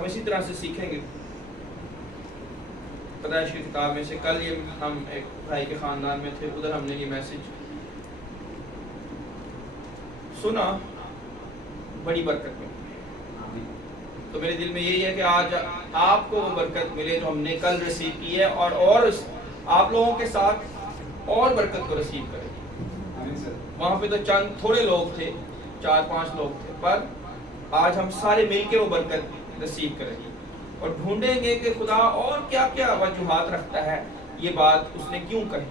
ہم اسی طرح سے سیکھیں گے. پیدائش کی کتاب میں سے کل یہ ہم ایک بھائی کے خاندان میں تھے, ادھر ہم نے یہ میسج سنا, بڑی برکت ملی. تو میرے دل میں یہی ہے کہ آج آپ کو وہ برکت ملے جو ہم نے کل ریسیو کی ہے, اور آپ لوگوں کے ساتھ اور برکت کو ریسیو کریں. وہاں پہ تو چند تھوڑے لوگ تھے, 4-5 لوگ تھے, پر آج ہم سارے مل کے وہ برکت ریسیو کریں گے اور ڈھونڈیں گے کہ خدا اور کیا کیا وجوہات رکھتا ہے یہ بات اس نے کیوں کہی.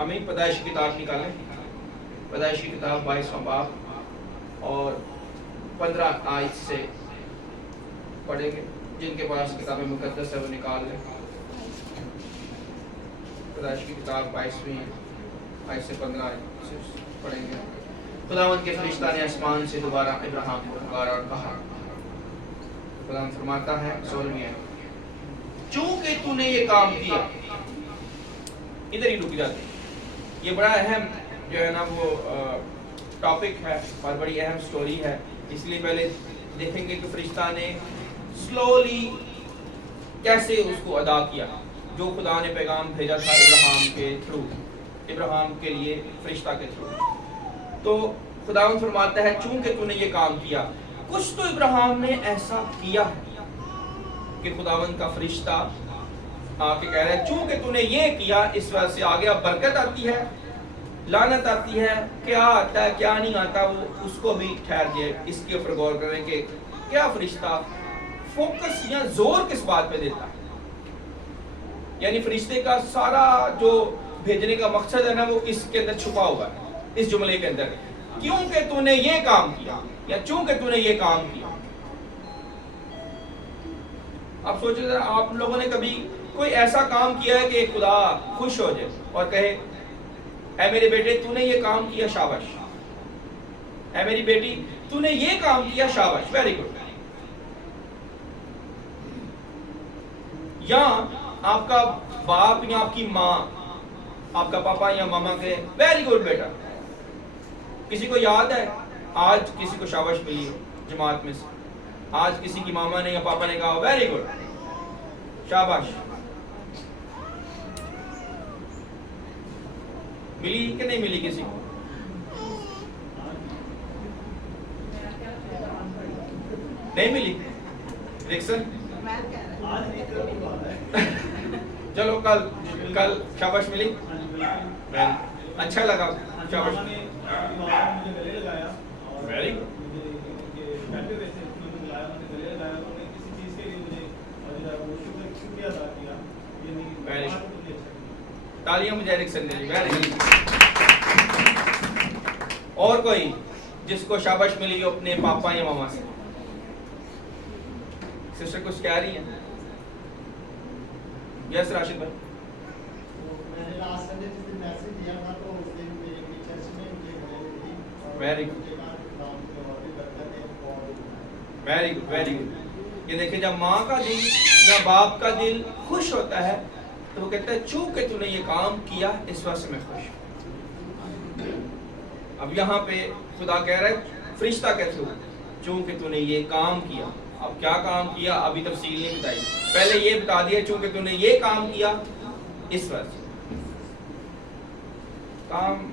آمین. پیدائش کی کتاب نکالیں, پیدائش کی کتاب 22واں باب اور 15 آیت سے پڑھیں گے. جن کے پاس کتاب مقدس ہے وہ نکال لیں. پیدائش کی کتاب 22ویں آیت سے 15 آیت سے پڑھیں گے. خداوند کے فرشتہ نے آسمان سے دوبارہ ابراہیم کو پکارا اور کہا. خداوند فرماتا ہے 16ویں آیت, چونکہ تو نے یہ کام کیا. ادھر ہی رک جاتے. یہ بڑا اہم جو ہے نا وہ ٹاپک ہے اور بڑی اہم سٹوری ہے, اس لیے پہلے دیکھیں گے کہ فرشتہ نے سلولی کیسے اس کو ادا کیا جو خدا نے پیغام بھیجا تھا ابراہیم کے تھرو, ابراہیم کے لیے فرشتہ کے تھرو. تو خداوند فرماتا ہے چونکہ تو نے یہ کام کیا. کچھ تو ابراہیم نے ایسا کیا ہے کہ خداوند کا فرشتہ آ کے کہہ رہا ہے چونکہ تو نے یہ کیا, اس وجہ سے آگے اب برکت آتی ہے, لعنت آتی ہے, کیا آتا ہے کیا نہیں آتا وہ اس کو بھی ٹھہر دے. اس کے اوپر غور کریں کہ کیا فرشتہ فوکس یا زور کس بات پہ دیتا ہے. یعنی فرشتے کا سارا جو بھیجنے کا مقصد ہے نا وہ اس کے اندر چھپا ہوا ہے, اس جملے کے اندر, کیونکہ تو نے یہ کام کیا یا چونکہ تو نے یہ کام کیا. آپ سوچیں ذرا, آپ لوگوں نے کبھی کوئی ایسا کام کیا ہے کہ خدا خوش ہو جائے اور کہے اے میرے بیٹے تو نے یہ کام کیا شاباش, اے میری بیٹی تو نے یہ کام کیا شاباش, ویری گڈ. یا آپ کا باپ یا آپ کی ماں, آپ کا پاپا یا ماما کہے ویری گڈ بیٹا. کسی کو یاد ہے آج کسی کو شاباش ملی ہو جماعت میں سے, آج کسی کی ماما نے یا پاپا نے کہا ویری گڈ شاباش, ملی کہ نہیں ملی کسی کو؟ نہیں ملی. ریکسن چلو کل شاباش ملی, اچھا لگا شاباش, ویری گڈ. تالیاں مجھے ریکسن نے دی, ویری گڈ. اور کوئی جس کو شاباش ملی ہو اپنے پاپا یا ماما سے؟ سسٹر کچھ کہہ رہی ہیں؟ یس راشد بھائی. Very good, very good, very good. یہ دیکھیں جب ماں کا دل یا باپ کا دل خوش ہوتا ہے تو وہ کہتا ہے چونکہ تو نے یہ کام کیا اس وجہ سے میں خوش ہوں. اب یہاں پہ خدا کہہ رہا ہے فرشتہ کے تھرو چونکہ تو نے یہ کام کیا. اب کیا کام کیا ابھی تفصیل نہیں بتائی, پہلے یہ بتا دیا چونکہ تو نے یہ کام کیا اس وجہ سے. کام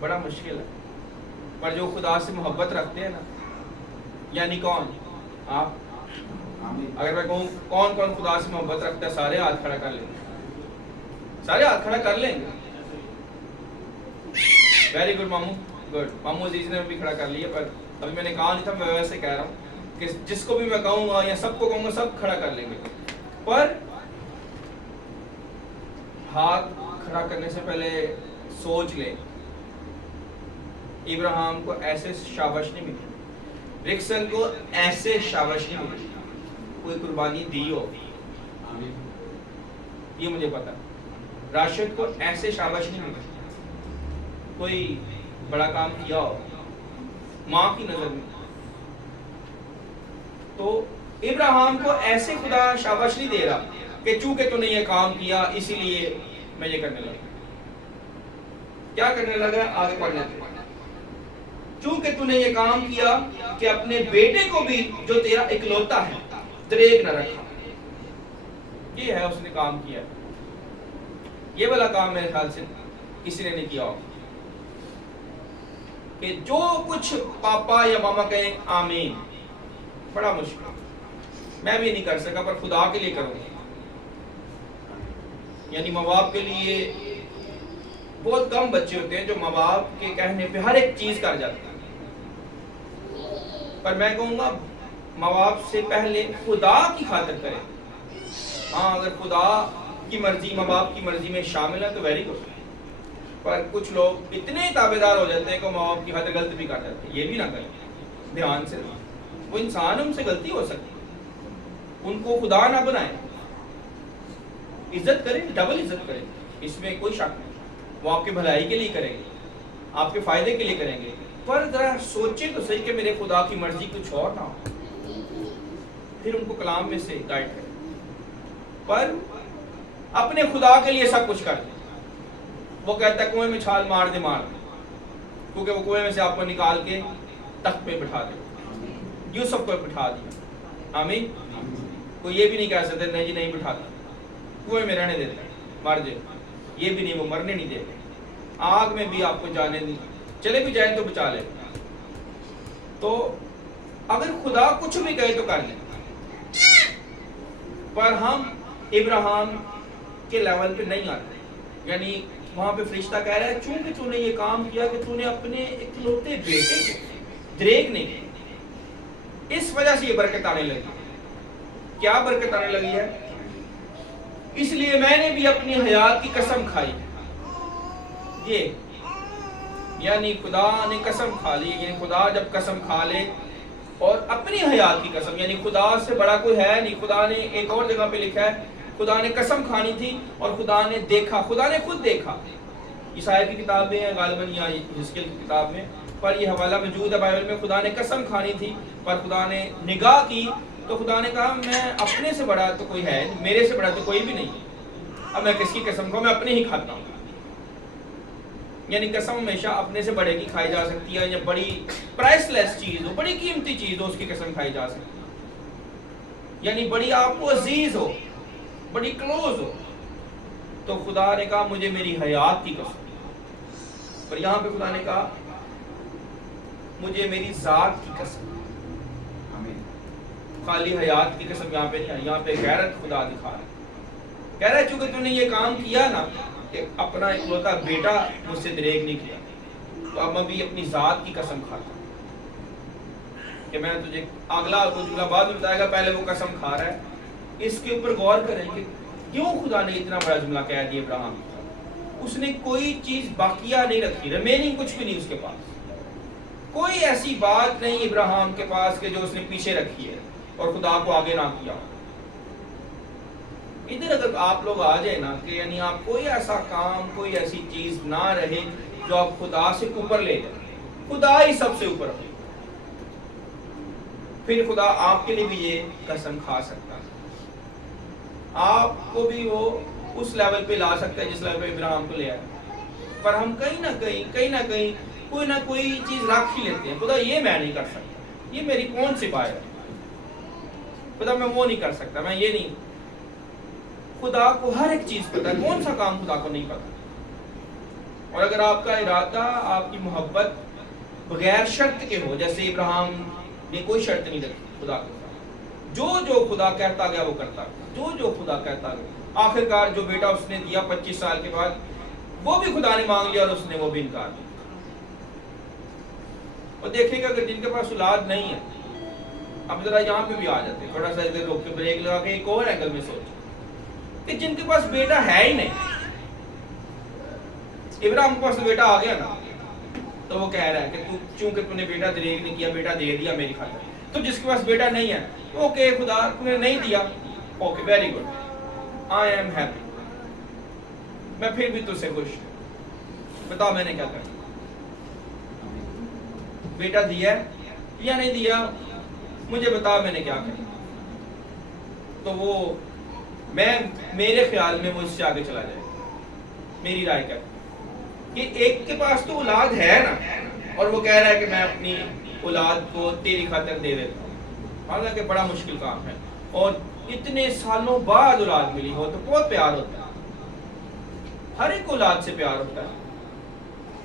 بڑا مشکل ہے, پر جو خدا سے محبت رکھتے ہیں نا, یعنی کون آپ, اگر میں کہوں کون کون خدا سے محبت رکھتا ہے, سارے ہاتھ کھڑا کر لیں گے, سارے ہاتھ کھڑا کر لیں گے. ویری گڈ مامو, گڈ. مامو عزیز نے بھی کھڑا کر لیا, پر ابھی میں نے کہا نہیں تھا, میں ویسے کہہ رہا ہوں کہ جس کو بھی میں کہوں گا یا سب کو کہوں گا سب کھڑا کر لیں گے. پر ہاتھ کھڑا کرنے سے پہلے سوچ لیں, ابراہیم کو ایسے شاباش نہیں ملی, ریکسن کو ایسے شاباش نہیں ملی, کوئی قربانی دی ہو یہ مجھے پتا. راشد کو ایسے شاباش نہیں ملی, کوئی بڑا کام کیا ہو ماں کی نظر میں. تو ابراہیم کو ایسے خدا شاباش نہیں دے رہا کہ چونکہ تو نے یہ کام کیا اسی لیے میں یہ کرنے لگا. کیا کرنے لگا آگے پڑھنے. چونکہ تو نے یہ کام کیا کہ اپنے بیٹے کو بھی جو تیرا اکلوتا ہے دریغ نہ رکھا. یہ ہے اس نے کام کیا. یہ والا کام میرے خیال سے کسی نے نہیں کیا ہوگا کہ جو کچھ پاپا یا ماما کہیں آمین. بڑا مشکل, میں بھی نہیں کر سکا, پر خدا کے لیے کروں گا. یعنی ماں باپ کے لیے بہت کم بچے ہوتے ہیں جو ماں باپ کے کہنے پہ ہر ایک چیز کر جاتے ہیں, پر میں کہوں گا ماں باپ سے پہلے خدا کی خاطر کریں. ہاں اگر خدا کی مرضی ماں باپ کی مرضی میں شامل ہے تو ویری گڈ, پر کچھ لوگ اتنے تابعدار ہو جاتے ہیں کہ ماں باپ کی خاطر غلط بھی کر جاتے ہیں. یہ بھی نہ کریں, دھیان سے. وہ انسان, ان سے غلطی ہو سکتی, ان کو خدا نہ بنائیں. عزت کریں, ڈبل عزت کریں, اس میں کوئی شک نہیں. وہ آپ کے بھلائی کے لیے کریں گے, آپ کے فائدے کے لیے کریں گے, پر ذرا سوچیں تو صحیح کہ میرے خدا کی مرضی کچھ اور نہ ہو. پھر ان کو کلام میں سے گائیڈ کریں, پر اپنے خدا کے لیے سب کچھ کر دیں. وہ کہتا ہے کنویں میں چھال مار دے, مار دے, کیونکہ وہ کنویں میں سے آپ کو نکال کے تخت پہ بٹھا دے. یوسف کو بٹھا دیا. آمین. کوئی یہ بھی نہیں کہہ سکتے نہیں جی نہیں بٹھاتا, کنویں میں رہنے دیتا, مر جائے. یہ بھی نہیں, وہ مرنے نہیں دیتے. آگ میں بھی آپ کو جانے نہیں, چلے بھی جائیں تو بچا لے. تو اگر خدا کچھ بھی کہے تو کر لیں, پر ہم ابراہیم کے لیول پہ نہیں آتے. یعنی وہاں پہ فرشتہ کہہ رہا ہے چونکہ تو نے یہ کام کیا کہ تو نے اپنے اکلوتے بیٹے کو دریغ نہیں کی, اس وجہ سے یہ برکت آنے لگی. کیا برکت آنے لگی ہے؟ اس لیے میں نے بھی اپنی حیات کی قسم کھائی. یہ یعنی خدا نے قسم کھا لی. یعنی خدا جب قسم کھا لے اور اپنی حیات کی قسم, یعنی خدا سے بڑا کوئی ہے نہیں. خدا نے ایک اور جگہ پہ لکھا ہے خدا نے قسم کھانی تھی اور خدا نے دیکھا, خدا نے خود دیکھا. عیسائی کی کتاب میں غالباً یا حزقیل کی کتاب میں, پر یہ حوالہ موجود ہے بائبل میں. خدا نے قسم کھانی تھی پر خدا نے نگاہ کی تو خدا نے کہا میں اپنے سے بڑا تو کوئی ہے, میرے سے بڑا تو کوئی بھی نہیں. اب میں کس کی قسم کھاؤں, میں اپنے ہی کھاتا ہوں. یعنی قسم ہمیشہ اپنے سے بڑے کی کھائی جا سکتی ہے, یا بڑی پرائس لیس چیز ہو, بڑی قیمتی چیز ہو, اس کی قسم کھائی جا سکتی ہے. یعنی بڑی آپ کو عزیز ہو, بڑی کلوز ہو. تو خدا نے کہا مجھے میری حیات کی قسم. پر یہاں پہ خدا نے کہا مجھے میری ذات کی قسم. خالی حیات کی قسم یہاں پہ نہیں ہے, یہاں پہ غیرت خدا دکھا رہا ہے. کہہ رہا ہے چونکہ تو نے یہ کام کیا نا کہ اپنا اکلوتا بیٹا مجھ سے دریغ نہیں کیا, تو اب میں بھی اپنی ذات کی قسم کھاتا ہوں کہ میں تجھے اگلا جملہ بعد میں بتائے گا, پہلے وہ قسم کھا رہا ہے. اس کے اوپر غور کریں کہ کیوں خدا نے اتنا بڑا جملہ کہہ دیا ابراہیم. اس نے کوئی چیز باقیہ نہیں رکھی, ریمیننگ کچھ بھی نہیں اس کے پاس. کوئی ایسی بات نہیں ابراہیم کے پاس کہ جو اس نے پیچھے رکھی ہے اور خدا کو آگے نہ کیا. ادھر اگر آپ لوگ آ جائیں نا کہ یعنی آپ کوئی ایسا کام, کوئی ایسی چیز نہ رہے جو آپ خدا سے اوپر لے جائیں, خدا ہی سب سے اوپر ہو, پھر خدا آپ کے لیے بھی یہ قسم کھا سکتا ہے. آپ کو بھی وہ اس لیول پہ لا سکتا ہے جس لیول پہ ابراہیم کو لے آیا. پر ہم کہیں نہ کہیں کوئی نہ کوئی چیز رکھ ہی لیتے ہیں. خدا یہ میں نہیں کر سکتا, یہ میری کون سی بات ہے, خدا میں وہ نہیں کر سکتا, میں یہ نہیں. خدا کو ہر ایک چیز پتا ہے, کون سا کام خدا کو نہیں پتا. اور اگر آپ کا ارادہ, آپ کی محبت بغیر شرط کے ہو, جیسے ابراہیم نے کوئی شرط نہیں رکھی خدا کے ساتھ, جو خدا کہتا گیا وہ کرتا گیا, جو خدا کہتا گیا. آخرکار جو بیٹا اس نے دیا 25 سال کے بعد, وہ بھی خدا نے مانگ لیا اور اس نے وہ بھی انکار کیا. اور دیکھیں گا اگر جن کے پاس اولاد نہیں ہے, اب ذرا یہاں پہ بھی آ جاتے ہیں, تھوڑا سا ادھر روک کے بریک لگا کے ایک اور اینگل میں سوچیں کہ جن کے پاس بیٹا ہے ہی نہیں. ابراہیم کے پاس بیٹا آ گیا نا, تو وہ کہہ رہا ہے کہ چونکہ تو نے بیٹا دریغ نہیں کیا, بیٹا دے دیا میری خاطر. تو جس کے پاس بیٹا نہیں ہے, اوکے خدا تو نے نہیں دیا, okay very good, I am happy, میں پھر بھی تجھ سے خوش ہوں. بتاؤ میں نے کیا کرنا, بیٹا دیا یا نہیں دیا, مجھے بتا میں نے کیا کرنا. تو وہ میرے خیال میں وہ اس سے آگے چلا جائے. میری رائے کیا کہ ایک کے پاس تو اولاد ہے نا, اور وہ کہہ رہا ہے کہ میں اپنی اولاد کو تیری خاطر دے دیتا ہوں، حالانکہ بڑا مشکل کام ہے، اور اتنے سالوں بعد اولاد ملی ہو تو بہت پیار ہوتا ہے، ہر ایک اولاد سے پیار ہوتا ہے،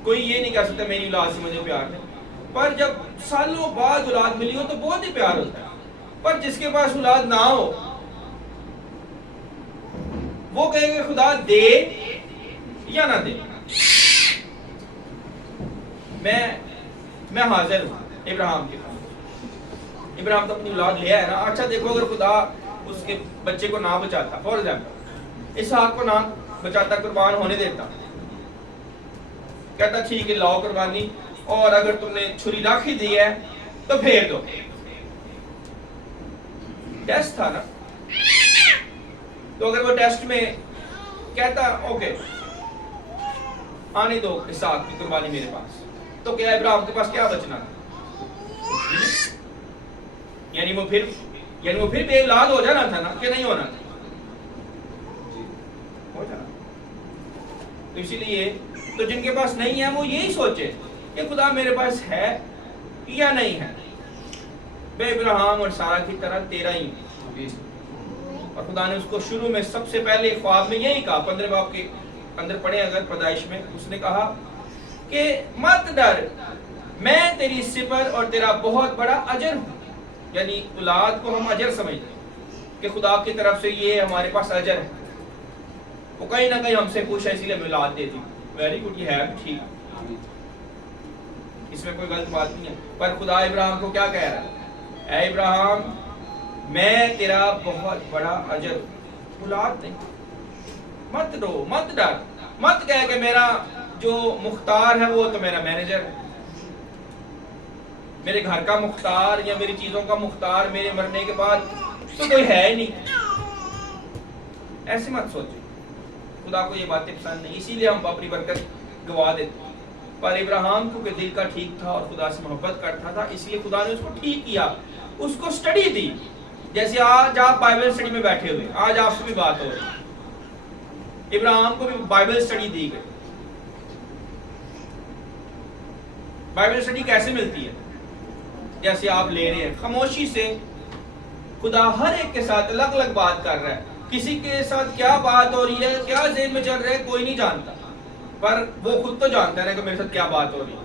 کوئی یہ نہیں کہہ سکتا میری اولاد سے مجھے پیار نہیں، پر جب سالوں بعد اولاد ملی ہو تو بہت ہی پیار ہوتا ہے۔ پر جس کے پاس اولاد نہ ہو وہ کہے کہ خدا دے یا نہ دے، میں حاضر ہوں ابراہیم کے پاس۔ ابراہیم تو اپنی اولاد لے آیا نا۔ اچھا دیکھو، اگر خدا اس کے بچے کو نہ بچاتا، فور ایگزامپل اسحاق کو نہ بچاتا، قربان ہونے دیتا، کہتا ٹھیک ہے لاؤ قربانی، اور اگر تم نے چھری رکھ ہی دی ہے تو پھیر دو، ٹیسٹ تھا نا، تو اگر وہ ٹیسٹ میں کہتا اوکے آنے دو اسحاق کی قربانی میرے پاس، تو کیا ابراہیم کے پاس کیا بچنا تھا؟ یعنی وہ پھر بے اولاد ہو جانا تھا نا، کہ نہیں ہونا تھا؟ ہو جانا۔ تو اسی لیے تو جن کے پاس نہیں ہے وہ یہی سوچے کہ خدا میرے پاس ہے یا نہیں ہے، بے ابراہیم اور سارہ کی طرح تیرا ہی۔ اور خدا نے اس کو شروع میں سب سے پہلے خواب میں یہی کہا، 15 باب کے اندر پڑھیں اگر پیدائش میں، اس نے کہا کہ مت ڈر، میں تیری سپر اور تیرا بہت بڑا اجر ہوں۔ یعنی اولاد کو ہم اجر سمجھتے ہیں کہ خدا کی طرف سے یہ ہمارے پاس اجر ہے، وہ کہیں نہ کہیں ہم سے پوچھا اس لیے ہمیں اولاد دے دی، ویری گڈ، یہ ہے ٹھیک، اس میں کوئی غلط بات نہیں ہے۔ پر خدا ابراہیم کو کیا کہہ رہا ہے؟ اے ابراہیم میں تیرا بہت بڑا اجر، اولاد نہیں، مت ڈرو، مت ڈر، مت کہہ کہ میرا جو مختار ہے وہ تو میرا مینیجر ہے، میرے گھر کا مختار یا میری چیزوں کا مختار میرے مرنے کے بعد تو کوئی ہے ہی نہیں، ایسے مت سوچے۔ خدا کو یہ باتیں پسند نہیں، اسی لیے ہم اپنی برکت گوا دیتے۔ پر ابراہیم کو کہ دل کا ٹھیک تھا اور خدا سے محبت کرتا تھا، اس لیے خدا نے اس کو ٹھیک کیا، اس کو سٹڈی دی۔ جیسے آج آپ بائبل سٹڈی میں بیٹھے ہوئے، آج آپ سے بھی بات ہو رہی، ابراہیم کو بھی بائبل سٹڈی دی گئی۔ بائبل سٹڈی کیسے ملتی ہے؟ جیسے آپ لے رہے ہیں خاموشی سے، خدا ہر ایک کے ساتھ الگ الگ بات کر رہا ہے، کسی کے ساتھ کیا بات ہو رہی ہے، کیا ذہن میں چل رہا ہے، کوئی نہیں جانتا، پر وہ خود تو جانتا ہے کہ میرے ساتھ کیا بات ہو رہی ہے۔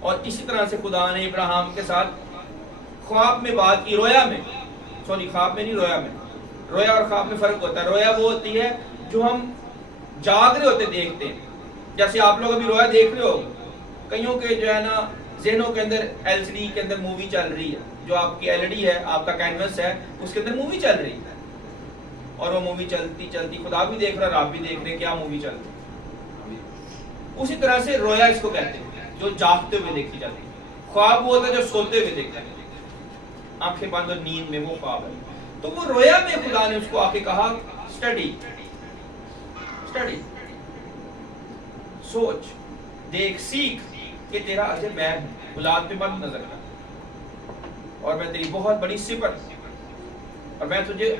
اور اسی طرح سے خدا نے ابراہیم کے ساتھ خواب میں بات کی، رویا میں، سوری خواب میں نہیں، رویا میں۔ رویا اور خواب میں فرق ہوتا ہے۔ رویا وہ ہوتی ہے جو ہم جاگ رہے ہوتے دیکھتے ہیں، جیسے آپ لوگ ابھی رویا دیکھ رہے ہو، کئیوں کے جو ہے نا ذہنوں کے اندر ایل سی ڈی کے اندر مووی چل رہی ہے، جو آپ کی ایل ای ڈی ہے، آپ کا کینوس ہے، اس کے اندر مووی چل رہی ہے، اور وہ مووی چلتی چلتی خدا بھی دیکھ رہا ہے اور آپ بھی دیکھ رہے ہیں کیا مووی چل رہی ہے۔ اسی طرح سے رویا اس کو کہتے ہیں جو جاگتے ہوئے دیکھی جاتی ہے، خواب وہ ہوتا ہے جو سوتے ہوئے دیکھا ہے، آنکھیں بند اور نیند میں، وہ خواب ہے۔ تو وہ رویا میں خدا نے اس کو آ کے کہا سٹڈی، سوچ، دیکھ، سیکھ کہ تیرا اجر میں ہوں، اولاد پہ مت نظر کر، اور میں تیری بہت بڑی سپر، اور میں تجھے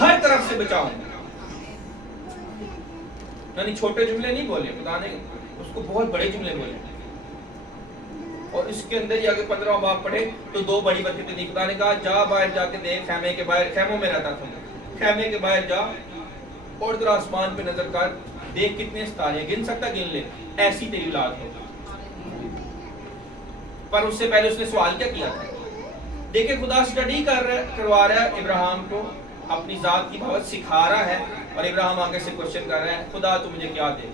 ہر طرف سے بچاؤں گا۔ یعنی چھوٹے جملے نہیں بولے خدا نے، اس کو بہت بڑے جملے بولے، اور اس کے اندر یہ آگے 15 باب پڑھے تو 2 بڑی برکتیں دی۔ خدا نے کہا جا باہر جا کے دیکھ، خیمے کے باہر، خیموں میں رہتا تھا، خیمے کے باہر جا اور ذرا آسمان پہ نظر کر، دیکھ کتنے ستارے، گن سکتا گن لے، ایسی تیری اولاد ہو۔ پر اس سے پہلے اس نے سوال کیا کیا تھا؟ دیکھیں خدا سٹڈی کروا رہا ہے ابراہیم کو، اپنی ذات کی بات سکھا رہا ہے، اور ابراہیم آگے سے کوشچن کر رہا ہے خدا تو مجھے کیا دے؟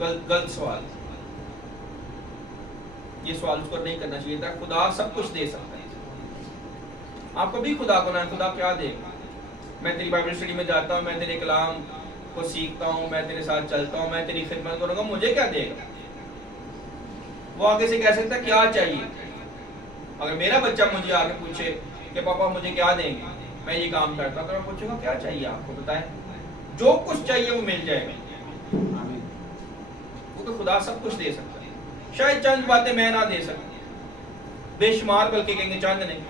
غلط سوال، یہ سوال اس کو نہیں کرنا چاہیے تھا۔ خدا سب کچھ دے سکتا ہے، آپ کو بھی خدا کو نہ خدا کیا دے گا؟ میں تیری بائبل اسٹڈی میں جاتا ہوں، میں تیرے کلام کو سیکھتا ہوں، میں تیرے ساتھ چلتا ہوں، میں تیری خدمت کروں گا، مجھے کیا دے گا؟ وہ آگے سے کہہ سکتا ہے کیا چاہیے؟ اگر میرا بچہ مجھے آگے پوچھے کہ پاپا مجھے کیا دیں گے، میں یہ کام کرتا ہوں، تو میں پوچھوں گا کیا چاہیے آپ کو، بتائیں، جو کچھ چاہیے وہ مل جائے گا، کیونکہ خدا سب کچھ دے سکتا ہے۔ شاید چند باتیں میں نہ دے سکتا، بے شمار، بلکہ کہیں گے چند نہیں،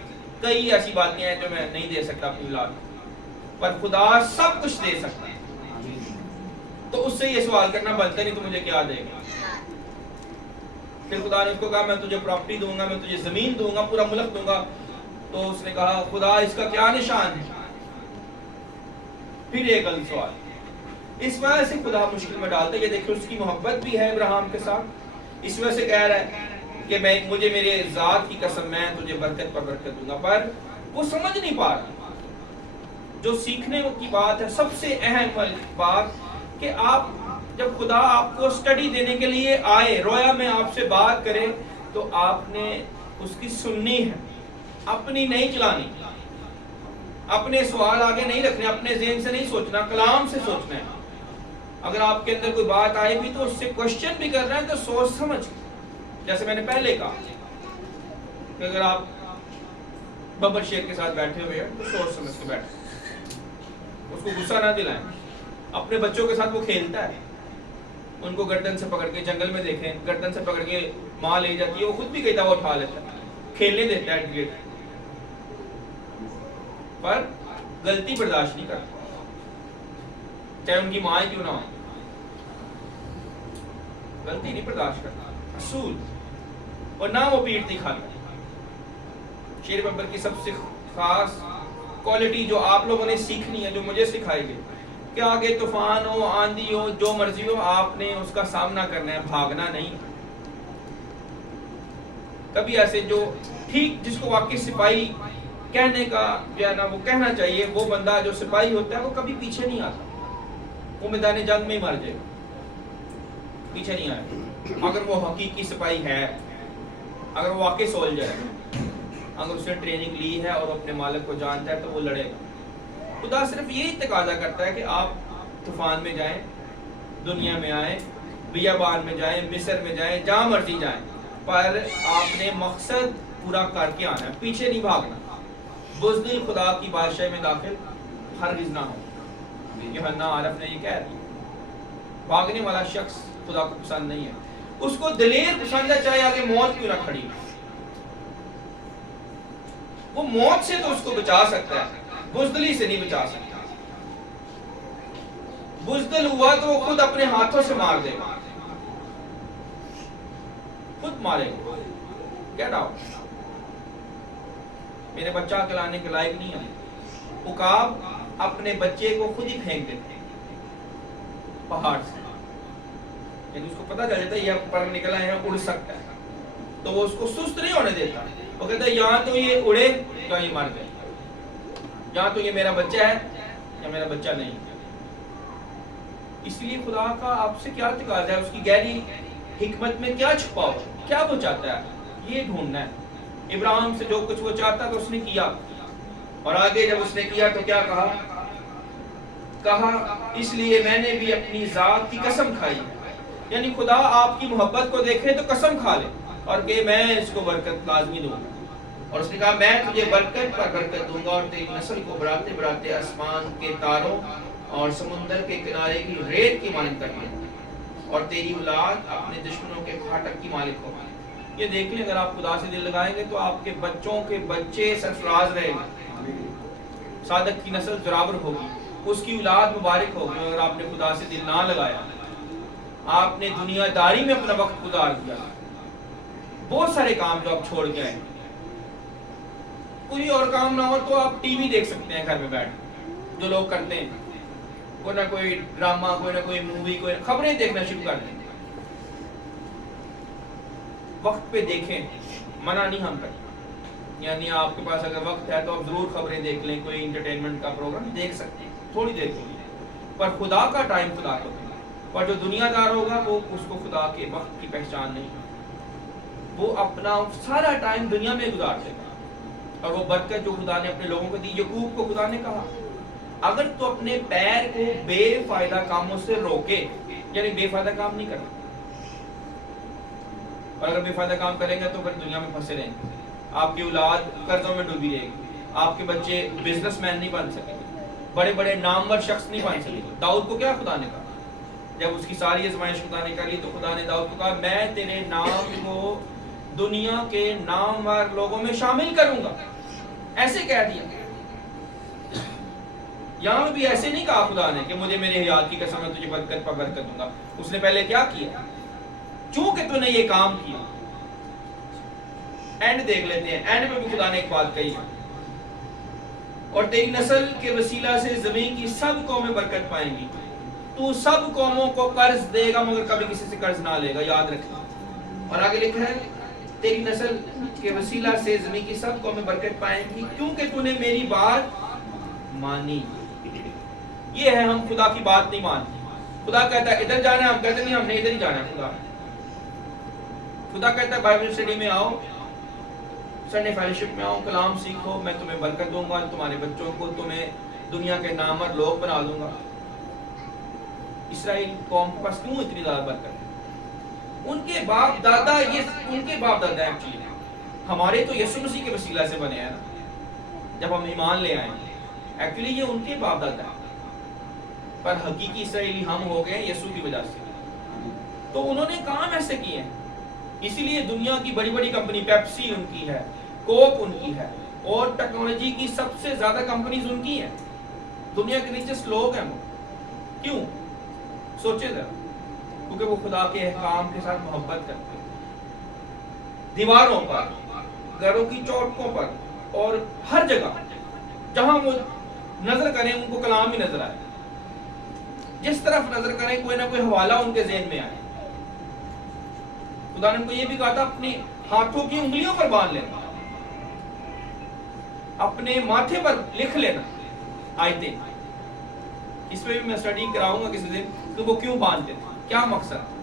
کئی ایسی باتیں ہیں جو میں نہیں دے سکتا اپنی اولاد کو، پر خدا سب کچھ دے سکتا ہے۔ تو اس سے یہ سوال کرنا بنتا نہیں تو مجھے کیا دے گا. پھر خدا نے اس کو کہا میں تجھے پراپرٹی دوں گا, میں تجھے زمین دوں گا, پورا ملک دوں گا. تو اس نے کہا خدا اس کا کیا نشان ہے؟ پھر ایک غلط سوال. اس وجہ سے خدا مشکل میں ڈالتا ہے. یہ دیکھو اس کی محبت بھی ہے ابراہیم کے ساتھ, اس وجہ سے کہہ رہا ہے کہ مجھے میرے ذات کی قسم میں تجھے برکت پر برکت دوں گا. پر وہ سمجھ نہیں پا رہا. جو سیکھنے کی بات ہے, سب سے اہم بات, کہ آپ جب خدا آپ کو سٹڈی دینے کے لیے آئے, رویا میں آپ سے بات کرے, تو آپ نے اس کی سننی ہے, اپنی نہیں چلانی, اپنے سوال آگے نہیں رکھنے, اپنے ذہن سے نہیں سوچنا, کلام سے سوچنا ہے. اگر آپ کے اندر کوئی بات آئے بھی تو اس سے کوشچن بھی کر رہے ہیں تو سوچ سمجھ. جیسے میں نے پہلے کہا کہ اگر آپ ببر شیر کے ساتھ بیٹھے ہوئے ہیں تو سوچ سمجھ کے بیٹھیں, اس کو غصہ نہ دلائیں. اپنے بچوں کے ساتھ وہ کھیلتا ہے, ان کو گردن سے پکڑ کے, جنگل میں دیکھیں گردن سے پکڑ کے ماں لے جاتی ہے, وہ خود بھی کئی دفعہ اٹھا لیتا ہے, کھیلنے دیتا ہے, پر غلطی برداشت نہیں کرتا, چاہے ان کی ماں ہی کیوں نہ ہو, غلطی نہیں برداشت کرتا, اصول. اور نہ وہ پیٹ دکھاتا. شیر ببر کی سب سے خاص کوالٹی جو آپ لوگوں نے سیکھنی ہے, جو مجھے سکھائی گئی, کہ آگے طوفان ہو, آندھی ہو, جو مرضی ہو, آپ نے اس کا سامنا کرنا ہے, بھاگنا نہیں. کبھی ایسے جو ٹھیک جس کو واقعی سپاہی کہنے کا جو ہے نا وہ کہنا چاہیے, وہ بندہ جو سپاہی ہوتا ہے وہ کبھی پیچھے نہیں آتا, وہ میدان جنگ میں ہی مر جائے, پیچھے نہیں آئے. اگر وہ حقیقی سپاہی ہے, اگر وہ واقعی سولجر ہے, اگر اس نے ٹریننگ لی ہے اور اپنے مالک کو جانتا ہے, تو وہ لڑے گا. خدا صرف یہی تقاضا کرتا ہے کہ آپ طوفان میں جائیں, دنیا میں آئیں, بیابان میں جائیں, مصر میں جائیں, جہاں مرضی جائیں, پر آپ نے مقصد پورا کر کے آنا ہے, پیچھے نہیں بھاگنا. بزدل خدا کی بادشاہی میں داخل ہرگز نہ ہو. یوحنا عارف نے یہ کہہ دیا. بھاگنے والا شخص خدا کو پسند نہیں ہے. اس کو دلیر پسند ہے, چاہے آگے موت کیوں نہ کھڑی ہو. وہ موت سے تو اس کو بچا سکتا ہے, بزدلی سے نہیں بچا سکتا. بزدل ہوا تو وہ خود اپنے ہاتھوں سے مار دے گا, خود مارے گا. Get out. میرے بچہ کھلانے کے لائق نہیں ہے. عقاب اپنے بچے کو خود ہی پھینک دیتے پہاڑ سے, یعنی اس کو پتا چل جاتا ہے یہ پر نکلا ہے, اڑ سکتا ہے, تو وہ اس کو سست نہیں ہونے دیتا. وہ کہتا ہے یہاں تو یہ اڑے یا یہ مر جائے, یہاں تو یہ میرا بچہ ہے یا میرا بچہ نہیں. اس لیے خدا کا آپ سے کیا تقاضا ہے, اس کی گہری حکمت میں کیا چھپا ہو, کیا وہ چاہتا ہے, یہ ڈھونڈنا ہے. ابراہیم سے جو کچھ وہ چاہتا تو اس نے کیا, اور آگے جب اس نے کیا تو کیا کہا اس لیے میں نے بھی اپنی ذات کی قسم کھائی. یعنی خدا آپ کی محبت کو دیکھے تو قسم کھا لے اور کہ میں اس کو برکت لازمی دوں گا. اور اس نے کہا میں تجھے برکت پر برکت دوں گا, اور تیری نسل کو بڑھاتے بڑھاتے آسمان کے تاروں اور سمندر کے کنارے کی ریت کی مانند کر دوں گا, اور تیری اولاد اپنے دشمنوں کے پھاٹک کی مالک ہوگی. یہ دیکھ لیں, اگر آپ خدا سے دل لگائیں گے تو آپ کے بچوں کے بچے سرفراز رہیں گے, صادق کی نسل زراور ہوگی, اس کی اولاد مبارک ہوگی. اگر آپ نے خدا سے دل نہ لگایا, آپ نے دنیا داری میں اپنا وقت گزار دیا, بہت سارے کام جو آپ چھوڑ کے آئے, کوئی اور کام نہ ہو تو آپ ٹی وی دیکھ سکتے ہیں گھر میں بیٹھ, جو لوگ کرتے ہیں, کوئی نہ کوئی ڈرامہ, کوئی نہ کوئی مووی, کوئی خبریں دیکھنا شروع کر دیں. وقت پہ دیکھیں, منع نہیں ہم کرتے. یعنی آپ کے پاس اگر وقت ہے تو آپ ضرور خبریں دیکھ لیں, کوئی انٹرٹینمنٹ کا پروگرام دیکھ سکتے ہیں, تھوڑی دیر کے لیے, پر خدا کا ٹائم خدا کو دیں. پر جو دنیا دار ہوگا وہ اس کو خدا کے وقت کی پہچان نہیں, وہ اپنا سارا ٹائم دنیا میں گزار دے گا. اور وہ برکت جو خدا نے اپنے لوگوں کو دی, یعقوب کو خدا نے کہا اگر تو اپنے پیر کو بے فائدہ کاموں سے روکے, یعنی بے فائدہ کام نہیں کرنا, اور اگر بے فائدہ کام کریں گے تو پھر دنیا میں پھنسے رہیں گے. آپ کی اولاد قرضوں میں ڈوبی رہے گی, آپ کے بچے بزنس مین نہیں بن سکیں گے, بڑے بڑے نامور شخص نہیں بن سکیں گے. داؤد کو کیا خدا نے کہا, جب اس کی ساری آزمائش خدا نے کر لی تو خدا نے داؤد کو کہا میں تیرے نام کو دنیا کے نامور لوگوں میں شامل کروں گا, ایسے کہہ دیا. یہاں بھی ایسے نہیں کہا خدا نے کہ مجھے میرے حیات کی قسم میں تجھے برکت پر برکت دوں گا. اس نے پہلے کیا کیا؟ چونکہ تو نے یہ کام کیا. اینڈ دیکھ لیتے ہیں. اینڈ میں بھی خدا نے ایک بات کہی ہے، اور تیری نسل کے وسیلہ سے زمین کی سب قومیں برکت پائیں گی. تو سب قوموں کو قرض دے گا مگر کبھی کسی سے قرض نہ لے گا، یاد رکھنا. اور آگے لکھا ہے تیری نسل کے وسیلہ سے زمین کی سب قومیں برکت پائیں گی کیونکہ تو نے میری بات مانی. یہ ہے ہم خدا کی بات نہیں مانتے. خدا کہتا ہے ادھر جانا ہے، ہم کہتے نہیں ہم نے ادھر ہی جانا ہے. خدا کہتا ہے بائبل اسٹڈی میں آؤ، سنڈے فیلوشپ میں آؤ، کلام سیکھو، میں تمہیں برکت دوں گا، تمہارے بچوں کو تمہیں دنیا کے نامور لوگ بنا دوں گا. اسرائیل قوم کے پاس کیوں اتنی زیادہ برکت ہے؟ ان کے باپ دادا، یہ ان کے باپ دادا ایکچولی. ہمارے تو یسوع مسیح کے وسیلہ سے بنے ہیں نا، جب ہم ایمان لے آئے. ایکچولی یہ ان کے باپ دادا ہے، پر حقیقی اسرائیلی ہم ہو گئے یسوع کی وجہ سے. تو انہوں نے کام ایسے کیے ہیں، اسی لیے دنیا کی بڑی بڑی کمپنی، پیپسی ان کی ہے، کوک ان کی ہے، اور ٹیکنالوجی کی سب سے زیادہ کمپنیز ان کی ہیں. دنیا کے ریچسٹ لوگ ہیں وہ. کیوں؟ سوچے ذرا. کیونکہ وہ خدا کے احکام کے ساتھ محبت کرتے ہیں. دیواروں پر، گھروں کی چوٹکوں پر، اور ہر جگہ جہاں وہ نظر کریں ان کو کلام ہی نظر آئے. جس طرف نظر کریں کوئی نہ کوئی حوالہ ان کے ذہن میں آئے. خدا نے ان کو یہ بھی کہا تھا اپنی ہاتھوں کی انگلیوں پر باندھ لینا، اپنے ماتھے پر لکھ لینا آیتیں. اس پہ بھی میں اسٹڈی کراؤں گا کسی دن کہ وہ کیوں باندھتے تھے، کیا مقصد.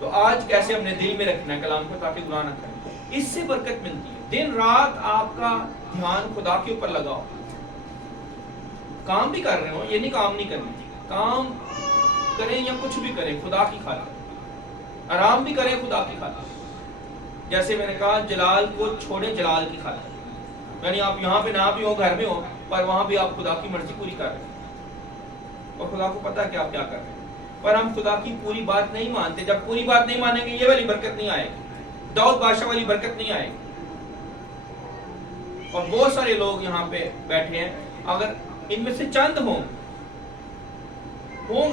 تو آج کیسے اپنے دل میں رکھنا ہے کلام کو تاکہ گناہ نہ کریں. اس سے برکت ملتی ہے. دن رات آپ کا دھیان خدا کے اوپر لگاؤ. کام بھی کر رہے ہو، یہ نہیں کام نہیں کرنا، کام کریں یا کچھ بھی کریں خدا کی خاطر. آرام بھی کریں خدا کی خاطر. جیسے میں نے کہا جلال کو چھوڑیں جلال کی خاطر. یعنی آپ یہاں پہ نہ بھی ہو، گھر میں ہو، پر وہاں بھی آپ خدا کی مرضی پوری کر رہے ہیں اور خدا کو پتا ہے کہ آپ کیا کر رہے ہیں. پر ہم خدا کی پوری بات نہیں مانتے. جب پوری بات نہیں مانیں گے یہ والی برکت نہیں آئے گی، داؤد بادشاہ والی برکت نہیں آئے گی. اور بہت سارے لوگ یہاں پہ بیٹھے ہیں، اگر ان میں سے چند ہوں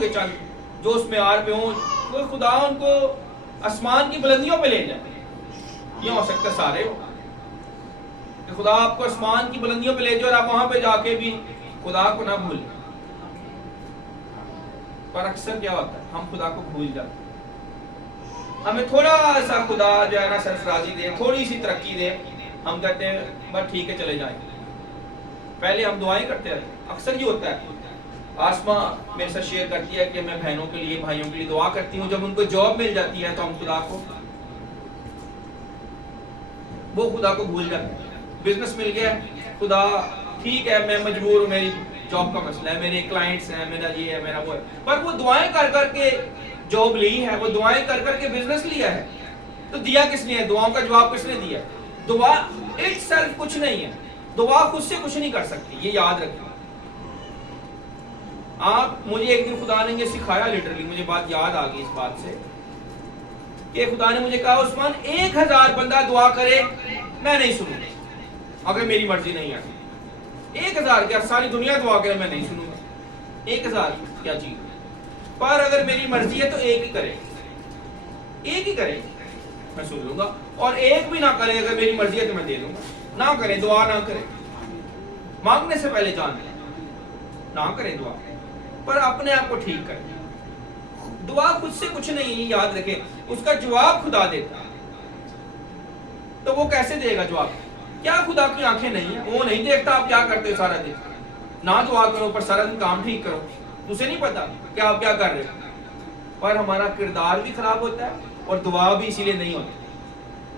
گے چند جو اس معیار پہ ہوں، کوئی خدا ان کو آسمان کی بلندیوں پہ لے جائے. یہ ہو سکتا ہے سارے ہو کہ خدا آپ کو آسمان کی بلندیوں پہ لے جائے اور آپ وہاں پہ جا کے بھی خدا کو نہ بھولیں. پر اکثر کیا ہوتا ہے ہم خدا کو بھول جاتے ہیں. ہمیں تھوڑا سا خدا جو ہے نا سرفرازی دے، تھوڑی سی ترقی دے، ہم کہتے ہیں بس ٹھیک ہے چلے جائیں. پہلے ہم دعائیں کرتے رہتے ہیں. اکثر یہ ہوتا ہے. آسماں میرے ساتھ شیئر کرتی ہے کہ میں بہنوں کے لیے، بھائیوں کے لیے دعا کرتی ہوں. جب ان کو جاب مل جاتی ہے تو ہم خدا کو بھول جاتے ہیں. بزنس مل گیا، خدا ٹھیک ہے میں مجبور ہوں، میری جاب کا مسئلہ ہے، میرے کلائنٹس ہیں، میرا یہ ہے، میرا وہ ہے. پر وہ دعائیں کر کر کے جاب لی ہے، وہ دعائیں کر کر کے بزنس لیا ہے. تو دیا کس نے ہے؟ دعاؤں کا جواب کس نے دیا؟ دعا اٹ سیلف کچھ نہیں ہے. دعا خود سے کچھ نہیں کر سکتی، یہ یاد رکھیں. آپ مجھے ایک دن خدا نے یہ سکھایا، لٹرلی مجھے بات یاد آ گئی اس بات سے کہ خدا نے مجھے کہا عثمان 1000 بندہ دعا کرے میں نہیں سنوں گا اگر میری مرضی نہیں ہے. 1000 کیا ساری دنیا دعا کرے میں نہیں سنوں گا. 1000 کیا چیز. پر اگر میری مرضی ہے تو ایک ہی کرے میں سن لوں گا. اور ایک بھی نہ کرے اگر میری مرضی ہے تو میں دے دوں گا. نہ کرے دعا نہ کرے، مانگنے سے پہلے جان لیں، نہ کرے دعا، پر اپنے آپ کو ٹھیک کرے. دعا خود سے کچھ نہیں ہے، یاد رکھیں. اس کا جواب خدا دیتا ہے. تو وہ کیسے دے گا جواب؟ کیا خدا کی آنکھیں نہیں ہیں؟ وہ نہیں دیکھتا آپ کیا کرتے ہو سارا دن؟ نہ دعا کرو پر سارا دن کام ٹھیک کرو. اسے نہیں پتا کہ آپ کیا کر رہے ہو. پر ہمارا کردار بھی خراب ہوتا ہے اور دعا بھی اسی لیے نہیں ہوتی.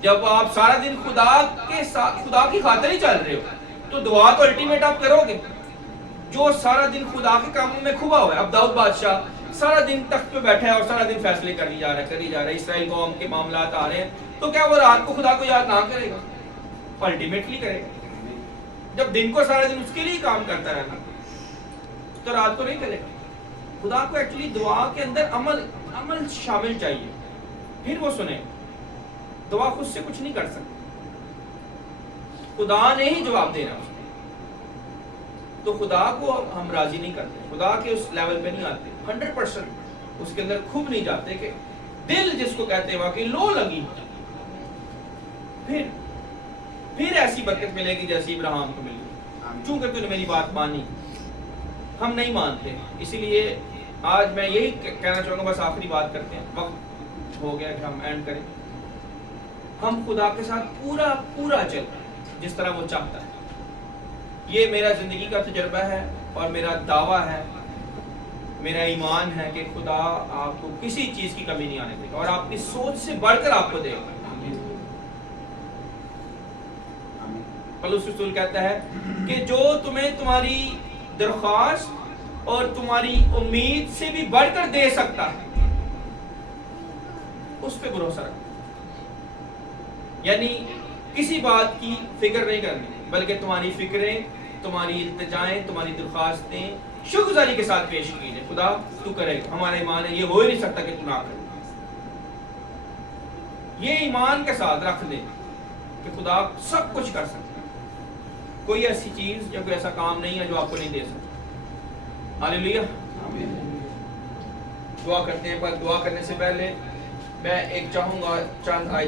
جب آپ سارا دن خدا کے ساتھ، خدا کی خاطر ہی چل رہے ہو، تو دعا تو الٹیمیٹ آپ کرو گے. جو سارا دن خدا کے کاموں میں کھبا ہوا ہے، اب داؤد بادشاہ سارا دن تخت پہ بیٹھا ہے اور سارا دن فیصلے کری جا رہا ہے، اسرائیل قوم کے معاملات آ رہے ہیں، تو کیا وہ رات کو خدا کو یاد نہ کرے گا؟ الٹیمیٹلی کرے گا. جب دن کو سارا دن اس کے لیے کام کرتا رہنا تو رات کو نہیں کرے گا. خدا کو ایکچولی دعا کے اندر عمل شامل چاہیے، پھر وہ سنے. دعا خود سے کچھ نہیں کر سکتی، خدا نے ہی جواب دینا. تو خدا کو ہم راضی نہیں کرتے، خدا کے اس لیول پہ نہیں آتے، 100% اس کے اندر کھب نہیں جاتے کہ دل جس کو کہتے ہیں واقعی لو لگی، پھر ایسی برکت ملے گی جیسی ابراہیم کو ملی، چونکہ تو نے میری بات مانی۔ ہم نہیں مانتے، اسی لیے آج میں یہی کہنا چاہوں گا، بس آخری بات کرتے ہیں، وقت ہو گیا کہ ہم اینڈ کریں۔ ہم خدا کے ساتھ پورا چل رہے ہیں جس طرح وہ چاہتا ہے۔ یہ میرا زندگی کا تجربہ ہے اور میرا دعویٰ ہے، میرا ایمان ہے کہ خدا آپ کو کسی چیز کی کمی نہیں آنے دے گا اور آپ کی سوچ سے بڑھ کر آپ کو دے گا۔ پولس رسول کہتا ہے کہ جو تمہیں تمہاری درخواست اور تمہاری امید سے بھی بڑھ کر دے سکتا ہے، اس پہ بھروسہ رکھو۔ یعنی کسی بات کی فکر نہیں کرنی، بلکہ تمہاری فکریں، تمہاری التجائیں، تمہاری درخواستیں شکرگزاری کے ساتھ پیش کیجیے۔ خدا تو کرے گا، ہمارا ایمان ہے، یہ ہو ہی نہیں سکتا کہ تو نہ کرے۔ یہ ایمان کے ساتھ رکھ دیں کہ خدا سب کچھ کر سکتا ہے، کوئی ایسی چیز یا کوئی ایسا کام نہیں ہے جو آپ کو نہیں دے سکتا۔ ہاللیلویہ۔ دعا کرتے ہیں، پر دعا کرنے سے پہلے میں ایک چاہوں گا چند آیت